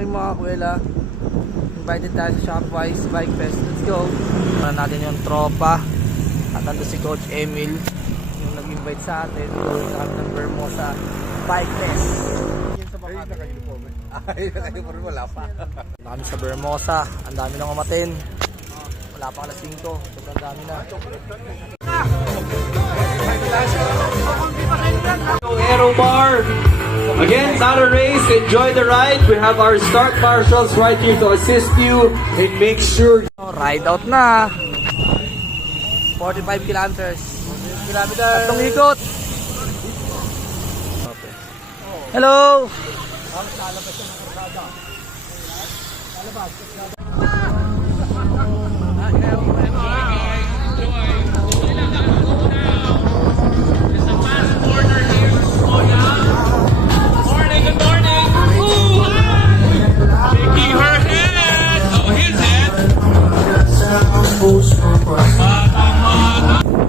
aming mga kuwela. Invited tayo sa Shopwise Bike Fest. Let's go. Para natin yung tropa. At nandun si Coach Emil, yung nag-invite sa atin. Sa kami ng Vermosa Bike Fest. Ay, naka-uniform eh. Ay, naka-uniform, wala pa. Kami sa Vermosa. Ang dami nang umatin. Wala pa alas 5. Sobrang dami na. Aero Bar. Again, it's not a race. Enjoy the ride. We have our start marshals right here to assist you and make sure. Ride out na. 45 kilometers. Tatlong ikot. Okay. Hello!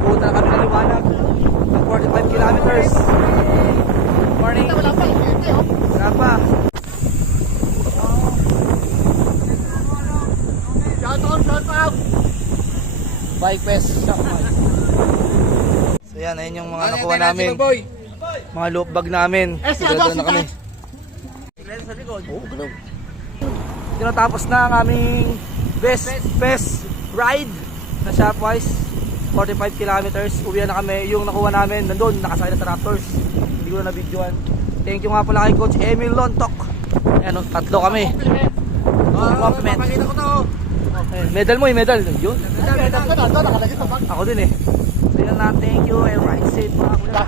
Pupunta na kami ng liwanag ng 45 kilometers. Morning. Wala pa. Bike Fest. So yan, ayun yung mga nakuha namin. Mga loop bag namin. Doon na kami. Tinatapos na ang aming best ride na Shopwise. 45 kilometers. Uwi na kami. Yung nakuha namin nandun, nakasakay na sa Raptors. Hindi ko na na-videoan. Thank you nga pala kay Coach Emil Lontok. Ayan, tatlo kami. Compliment. Medal mo, medal. Yun. Ako din eh. So yun na, thank you and ride safe mga kuya.